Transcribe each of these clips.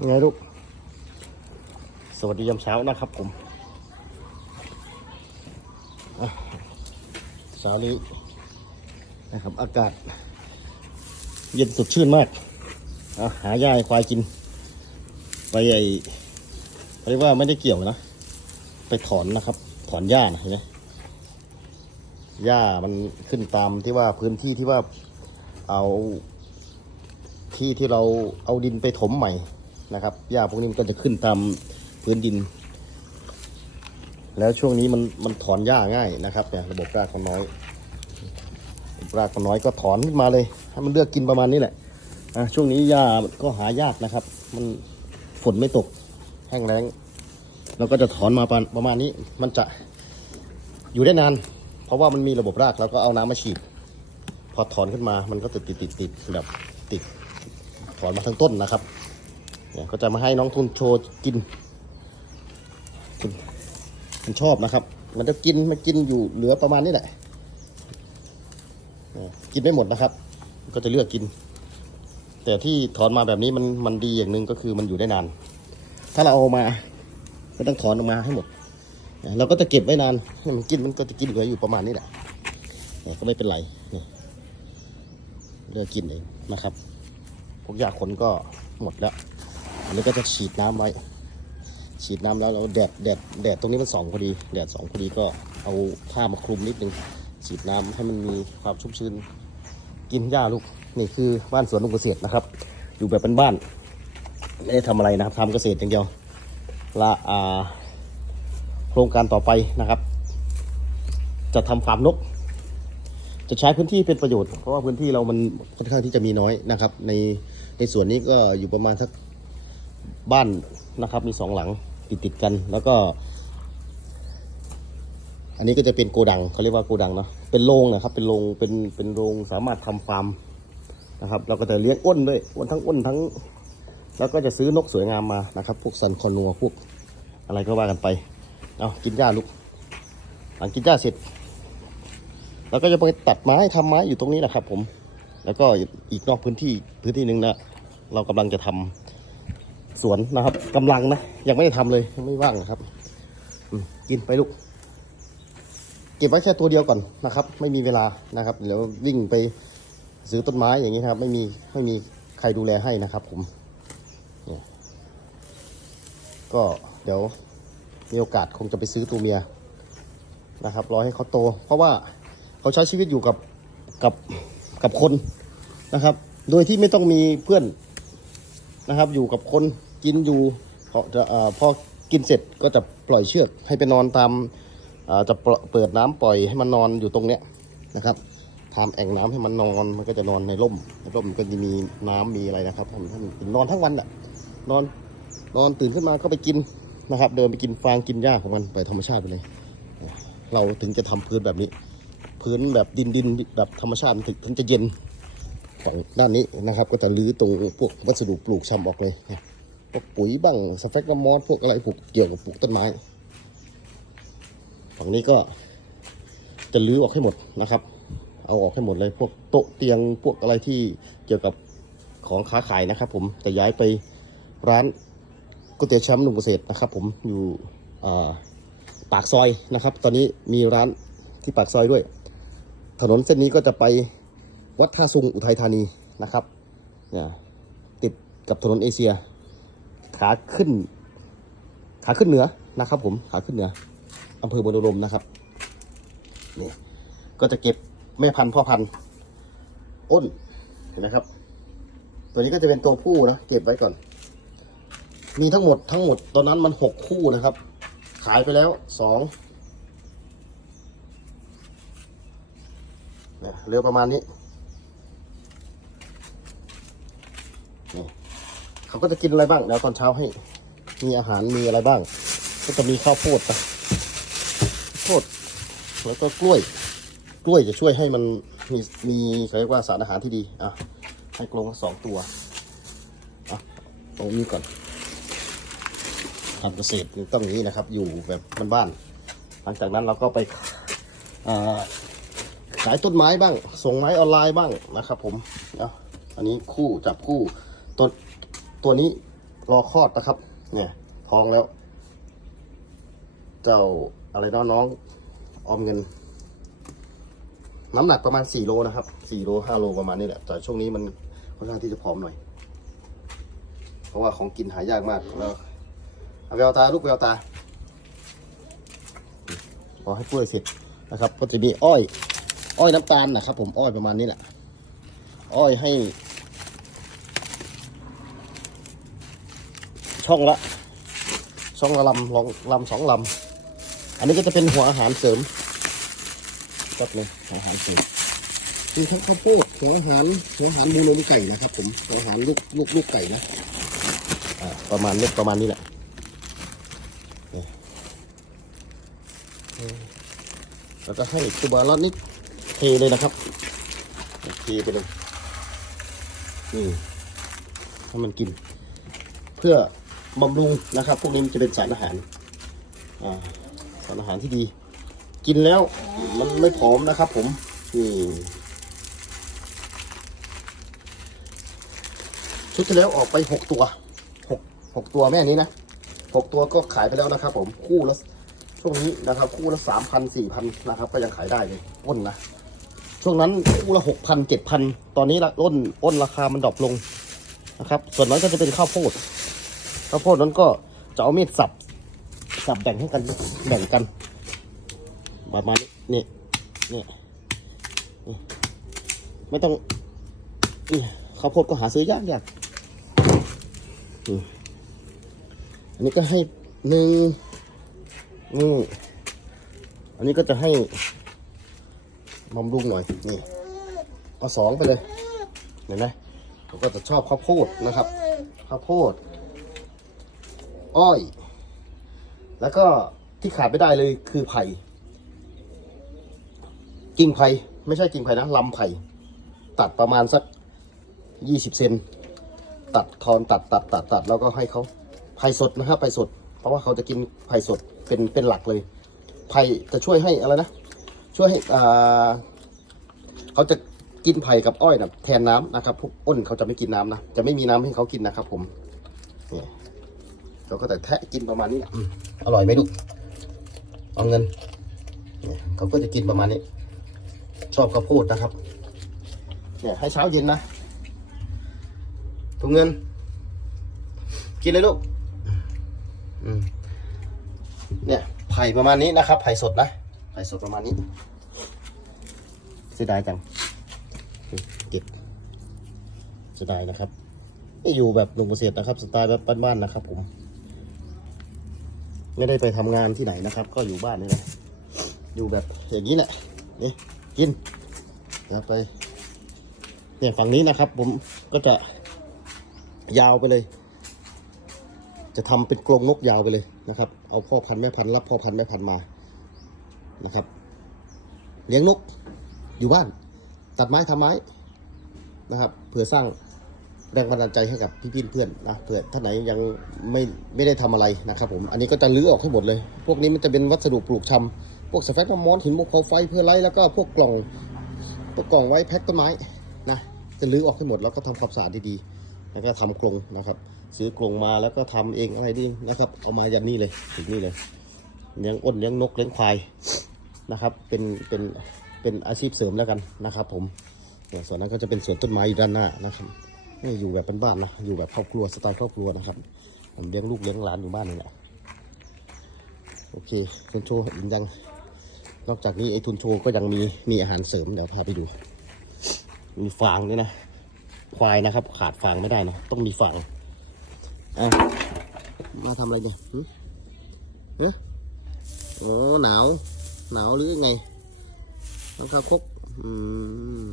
ยังไงลูก สวัสดียามเช้านะครับผมเช้านี้นะครับ อากาศ เย็นสดชื่นมากาหาหญ้าให้ควายกิน ไปไอเรียกว่าไม่ได้เกี่ยวนะ ไปถอนนะครับ ถอนหญ้านะเห็นไหมหญ้ามันขึ้นตามที่ว่าพื้นที่ที่ว่าเอาที่ที่เราเอาดินไปถมใหม่ นะครับหญ้าพวกนี้มันก็จะขึ้นตามพื้นดิน แล้วช่วงนี้มันมันถอนหญ้าง่ายนะครับเนี่ยระบบรากมันน้อยรากมันน้อยก็ถอนขึ้นมาเลยให้มันเลือกกินประมาณนี้แหละอะช่วงนี้หญ้าก็หายากนะครับ มันฝนไม่ตกแห้งแล้งเราก็จะถอนมาประประมาณนี้ มันจะอยู่ได้นาน เพราะว่ามันมีระบบรากแล้วก็เอาน้ำมาฉีด พอถอนขึ้นมามันก็ติดติดติดติดแบบติดถอนมาทั้งต้นนะครับ เนี่ยก็จะมาให้น้องทุนโชว์กินกินมันชอบนะครับ มันจะกินมันกินอยู่เหลือประมาณนี้แหละกินไม่หมดนะครับ ก็จะเลือกกิน แต่ที่ถอนมาแบบนี้มันมันดีอย่างหนึ่งก็คือมันอยู่ได้นาน ถ้าเราเอามาก็ต้องถอนออกมาให้หมดเราก็จะเก็บไว้นานให้มันกินมันก็จะกินเหลืออยู่ประมาณนี้แหละก็ไม่เป็นไรเลือกกินเองนะครับพวกยาขนก็หมดแล้ว นนี้ก็จะฉีดน้ำไว้ ฉีดน้ำแล้วเราแดดแดดแดดตรงนี้มันสองพอดี แดดสองพอดีก็เอาผ้ามาคลุมนิดนึงฉีดน้ำให้มันมีความชุ่มชื้น กินหญ้าลูกนี่คือบ้านสวนลุงเกษตรนะครับ อยู่แบบเป็นบ้านไม่ได้ทำอะไรนะครับทำเกษตรอย่างเดียวละอ่าโครงการต่อไปนะครับ จะทำฟาร์มนก จะใช้พื้นที่เป็นประโยชน์ เพราะว่าพื้นที่เรามันค่อนข้างที่จะมีน้อยนะครับ ในในส่วนนี้ก็อยู่ประมาณสัก บ้านนะครับ มีสองหลังติดติดๆกัน แล้วก็ อันนี้ก็จะเป็นโกดังเขาเรียกว่าโกดังเนาะเป็นโรงนะครับ เป็นโรงเป็นเป็นโรงสามารถทำฟาร์มนะครับ เราก็จะเลี้ยงอ้นด้วยอ้นทั้งอ้นทั้ง แล้วก็จะซื้อนกสวยงามมานะครับ พวกซันคอนัวพวกอะไรก็ว่ากันไปเอากินหญ้าลูกหลังกินหญ้าเสร็จแล้วก็จะไปตัดไม้ทำไม้อยู่ตรงนี้นะครับ ผม แล้วก็อีกนอกพื้นที่พื้นที่หนึ่งนะเรากำลังจะทำ สวนนะครับกำลังนะ ยังไม่ได้ทำเลยยังไม่ว่างนะครับกินไปลูก เก็บไว้แค่ตัวเดียวก่อนนะครับ ไม่มีเวลานะครับเดี๋ยววิ่งไปซื้อต้นไม้อย่างนี้ครับ ไม่มีไม่มีใครดูแลให้นะครับ ผมก็เดี๋ยวมีโอกาสคงจะไปซื้อตัวเมียนะครับรอให้เขาโต เพราะว่าเขาใช้ชีวิตอยู่กับกับกับคนนะครับ โดยที่ไม่ต้องมีเพื่อนนะครับ อยู่กับคน กินอยู่พอจะพอกินเสร็จก็จะปล่อยเชือกให้ไปนอนตามจะเปิดน้ำปล่อยให้มันนอนอยู่ตรงเนี้ยนะครับทำแอ่งน้ำให้มันนอนมันก็จะนอนในร่มในร่มก็จะมีน้ำมีอะไรนะครับให้มันนนอนทั้งวันแหละนอนนอนตื่นขึ้นมาก็ไปกินนะครับ เดินไปกินฟางกินหญ้าของมันปล่อยธรรมชาติไปเลย เราถึงจะทำพื้นแบบนี้ พื้นแบบดินดินแบบธรรมชาติมันถึงจะเย็นฝั่งด้านนี้นะครับ ก็จะรื้อตรงพวกวัสดุปลูกชำออกเลยนะ พวกปุ๋ยบ้างสเฟกมอสพวกอะไรปลูกเกี่ยวกับปลูกต้นไม้ฝั่งนี้ก็จะรื้อออกให้หมดนะครับ เอาออกให้หมดเลยพวกโต๊ะเตียงพวกอะไรที่เกี่ยวกับของค้าขายนะครับ ผมจะย้ายไปร้านก๋วยเตี๋ยวแชมป์หนุ่มเกษตรนะครับ ผมอยู่ปากซอยนะครับ ตอนนี้มีร้านที่ปากซอยด้วย ถนนเส้นนี้ก็จะไปวัดท่าซุงอุทัยธานีนะครับเนี่ยติดกับถนนเอเชีย ขาขึ้น ขาขึ้นเหนือนะครับ ผมขาขึ้นเหนืออำเภอบนรมนะครับนี่ก็จะเก็บแม่พันธุ์พ่อพันธุ์อ้นเห็นนะครับ ตัวนี้ก็จะเป็นตัวผู้นะเก็บไว้ก่อน มีทั้งหมดทั้งหมดตอนนั้นมันหกคู่นะครับ ขายไปแล้วสองเนี่ยเรือประมาณนี้ เขาก็จะกินอะไรบ้างเดี๋ยวตอนเช้าให้ มีอาหารมีอะไรบ้าง ก็จะมีข้าวโพดนะโพดแล้วก็กล้วย กล้วยจะช่วยให้มันมีมีเขาเรียกว่าสารอาหารที่ดีอะให้กรงสองตัวอะตรงนี้ก่อนทำเกษตรต้องอย่างนี้นะครับ อยู่แบบบ้านๆหลังจากนั้นเราก็ไปขายต้นไม้บ้าง ส่งไม้ออนไลน์บ้างนะครับ ผมเอาอันนี้คู่จับคู่ตัว ตัวนี้รอคลอดนะครับ เนี่ยท้องแล้ว เจ้าอะไรน้องน้องออมเงิน น้ำหนักประมาณ4โลนะครับ4โล5โลประมาณนี้แหละแต่ช่วงนี้มันค่อนข้างที่จะผอมหน่อย เพราะว่าของกินหายากมากแล้วเอาแววตาลูกแววตาพอให้พูดเสร็จนะครับ ก็จะมีอ้อย อ้อยน้ำตาลนะครับ ผมอ้อยประมาณนี้แหละ อ้อยให้ ช่องละ ช่องละลำลองลำสองลำ อันนี้ก็จะเป็นหัวอาหารเสริมก็เลยหัวอาหารเสริมมีทั้งข้าวโพดหัวอาหารหัวอาหารมูลนไก่นะครับ ผมหัวอาหารลูกลูกลูกไก่นะอ่าประมาณนี้ประมาณนี้แหละนี่อืมแล้วก็ให้ตัวบาลอนนี่เทเลยนะครับเทไปเลยนี่ให้มันกิน เพื่อ บำรุงนะครับ พวกนี้มันจะเป็นสารอาหารสารอาหารที่ดี กินแล้วมันไม่ผอมนะครับ ผมนี่ชุดที่แล้วออกไปหกตัวหกหกตัวแม่นี้นะหกตัวก็ขายไปแล้วนะครับ ผมคู่ละช่วงนี้นะครับ คู่ละสามพันสี่พันนะครับ ก็ยังขายได้เลยอ้นนะช่วงนั้นคู่ละหกพันเจ็ดพันตอนนี้ละอ้นอ้นราคามันดรอปลงนะครับ ส่วนนั้นก็จะเป็นข้าวโพด ข้าวโพดนั้นก็จะเอามีดสับ สับแบ่งให้กันแบ่งกันประมาณนี้นี่นี่นี่ไม่ต้องนี่ข้าวโพดก็หาซื้อยากยากอันนี้ก็ให้หนึ่งนี่อันนี้ก็จะให้บำรุงหน่อยนี่เอาสองไปเลยเห็นไหมเขาก็จะชอบข้าวโพดนะครับข้าวโพด อ้อย แล้วก็ที่ขาดไม่ได้เลยคือไผ่กิ่งไผ่ไม่ใช่กิ่งไผ่นะลำไผ่ตัดประมาณสักยี่สิบเซนตัดทอนตัดตัดตัดตัดแล้วก็ให้เขาไผ่สดนะครับไผ่สด เพราะว่าเขาจะกินไผ่สดเป็นเป็นหลักเลยไผ่จะช่วยให้อะไรนะ ช่วยให้อ่าเขาจะกินไผ่กับอ้อยนะแทนน้ำนะครับพวกอ้นเขาจะไม่กินน้ำนะ จะไม่มีน้ำให้เขากินนะครับผมนี่ เราก็แต่แทะกินประมาณนี้อืมอร่อยไหมลูกเอาเงินเนี่ยเขาก็จะกินประมาณนี้ ชอบข้าวโพดนะครับเนี่ยให้เช้าเย็นนะถุงเงิน กินเลยลูกอืมเนี่ยไผ่ประมาณนี้นะครับ ไผ่สดนะไผ่สดประมาณนี้เสียดายจังเก็บเสียดายนะครับไม่อยู่แบบลงเกษตรนะครับ สไตล์แบบบ้านๆนะครับผม ไม่ได้ไปทำงานที่ไหนนะครับ ก็อยู่บ้านนี่แหละอยู่แบบอย่างนี้แหละนี่กินแล้วไปเนี่ยฝั่งนี้นะครับ ผมก็จะยาวไปเลย จะทำเป็นกรงนกยาวไปเลยนะครับ เอาพ่อพันธุ์แม่พันธุ์รับพ่อพันธุ์แม่พันธุ์มานะครับ เลี้ยงนกอยู่บ้าน ตัดไม้ทำไม้นะครับเผื่อสร้าง แรงบันดาลใจให้กับพี่ๆเพื่อนนะเผื่อท่านไหนยังไม่ไม่ได้ทำอะไรนะครับผมอันนี้ก็จะลื้อออกให้หมดเลย พวกนี้มันจะเป็นวัสดุปลูกชำพวกสแฟตมอนหินโมเขาไฟเพื่อไล่แล้วก็พวกกล่องพวกกล่องไว้แพ็คต้นไม้นะจะลื้อออกให้หมดแล้วก็ทำความสะอาดดีๆแล้วก็ทำกรงนะครับ ซื้อกรงมาแล้วก็ทำเองอะไรดีนะครับ เอามาย่างนี้เลยถึงนี่เลยเลี้ยงอ้นเลี้ยงนกเลี้ยงควายนะครับ เป็นเป็นเป็นอาชีพเสริมแล้วกันนะครับ ผมส่วนนั้นก็จะเป็นสวนต้นไม้อยู่ด้านหน้านะครับ นี่อยู่แบบเป็นบ้านนะ อยู่แบบครอบครัวสไตล์ครอบครัวนะครับ ผมเลี้ยงลูกเลี้ยงหลานอยู่บ้านนี่แหละ โอเคทุนโชว์ยัง นอกจากนี้ไอ้ทุนโชว์ก็ยังมีมีอาหารเสริมเดี๋ยวพาไปดู มีฟางด้วยนะ ควายนะครับ ขาดฟางไม่ได้นะ ต้องมีฟางอะมาทำอะไรเนี่ยเอ๊ะโอ้หนาว หนาวหรือไงน้องข้าวคกอืม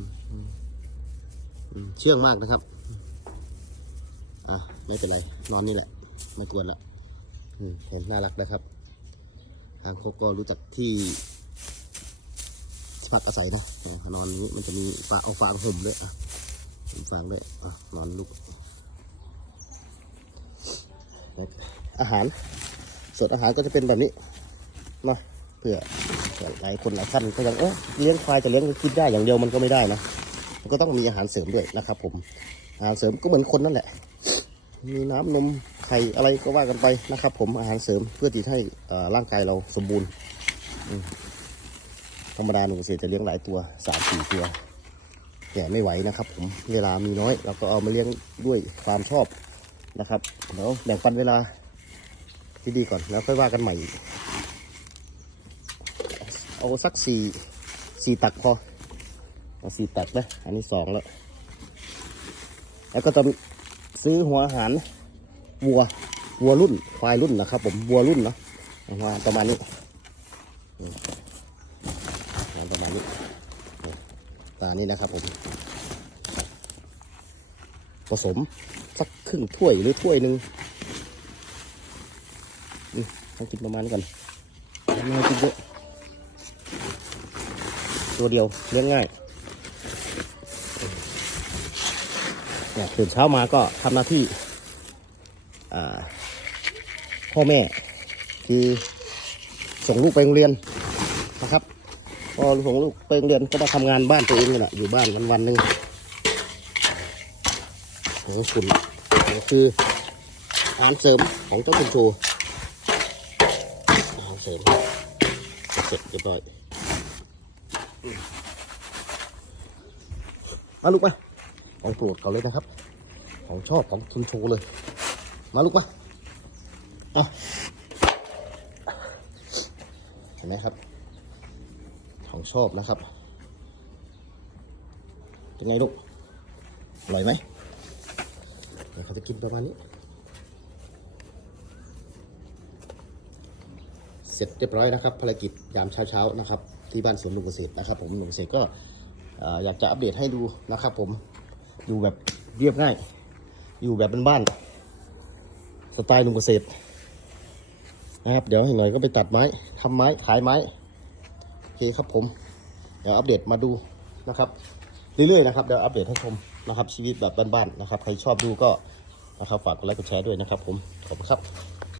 เชื่องมากนะครับ ไม่เป็นไร นอนนี่แหละ ไม่กวนละอืมผมน่ารักนะครับทางคกก็รู้จักที่พักอาศัยนะนอนนี้มันจะมีฟาเอาฟางห่มด้วยอะผมฟางด้วยอะนอนลุกอาหารส่วนอาหารก็จะเป็นแบบนี้นาะเพื่อเผื่อหลายคนหลายท่านก็ยังเออเลี้ยงควายจะเลี้ยงกินได้อย่างเดียวมันก็ไม่ได้นะมันก็ต้องมีอาหารเสริมด้วยนะครับ ผมอาหารเสริมก็เหมือนคนนั่นแหละ มีน้ำนมไข่อะไรก็ว่ากันไปนะครับ ผมอาหารเสริมเพื่อที่ให้ร่างกายเราสมบูรณ์ธรรมดาหนุ่มเกษตรจะเลี้ยงหลายตัวสามสี่ตัวแต่ไม่ไหวนะครับ ผมเวลามีน้อยเราก็เอามาเลี้ยงด้วยความชอบนะครับเดี๋ยวแบ่งปันเวลาที่ดีก่อนแล้วค่อยว่ากันใหม่ เอาสักสี่สี่ตักพอเอาสี่ตักนะอันนี้สองแล้ว แล้วก็จะ ซื้อหัวอาหารวัววัวรุ่นควายรุ่นนะครับ ผมวัวรุ่นเนาะประมาณประมาณนี้นี่ประมาณนี้ตานี้นะครับผม ผสมสักครึ่งถ้วยหรือถ้วยหนึ่งอืมต้องกินประมาณนี้ก่อนไม่ให้กินเยอะตัวเดียวเลี้ยงง่าย เนี่ยตื่นเช้ามาก็ทำหน้าที่พ่อแม่คือส่งลูกไปโรงเรียนนะครับพอส่งลูกไปโรงเรียนก็มาทำงานบ้านตัวเองนี่แหละอยู่บ้านวันวันหนึ่งของคุณนี่คืออาหารเสริมของเจ้าคุณชว์อาหารเสริมเสร็จเรียบร้อยมาลูกมา ของโปรดเขาเลยนะครับ ของชอบของคุณโชว์เลย มาลูกมาเอาเห็นไหมครับ ของชอบนะครับเป็นไงลูกอร่อยไหมเดี๋ยวเขาจะกินประมาณนี้ เสร็จเรียบร้อยนะครับ ภารกิจยามเช้าๆนะครับ ที่บ้านสวนลุงเกษตรนะครับ ผมลุงเกษตรก็อยากจะอัปเดตให้ดูนะครับผม อยู่แบบเรียบง่าย อยู่แบบเป็นบ้าน สไตล์หนุ่มเกษตร นะครับ เดี๋ยวอีกหน่อยก็ไปตัดไม้ทำไม้ขายไม้โอเคครับผม เดี๋ยวอัปเดตมาดูนะครับเรื่อยๆนะครับเดี๋ยวอัปเดตให้ชมนะครับชีวิตแบบบ้านๆนะครับ ใครชอบดูก็นะครับฝากกดไลค์กดแชร์ด้วยนะครับผมขอบคุณครับ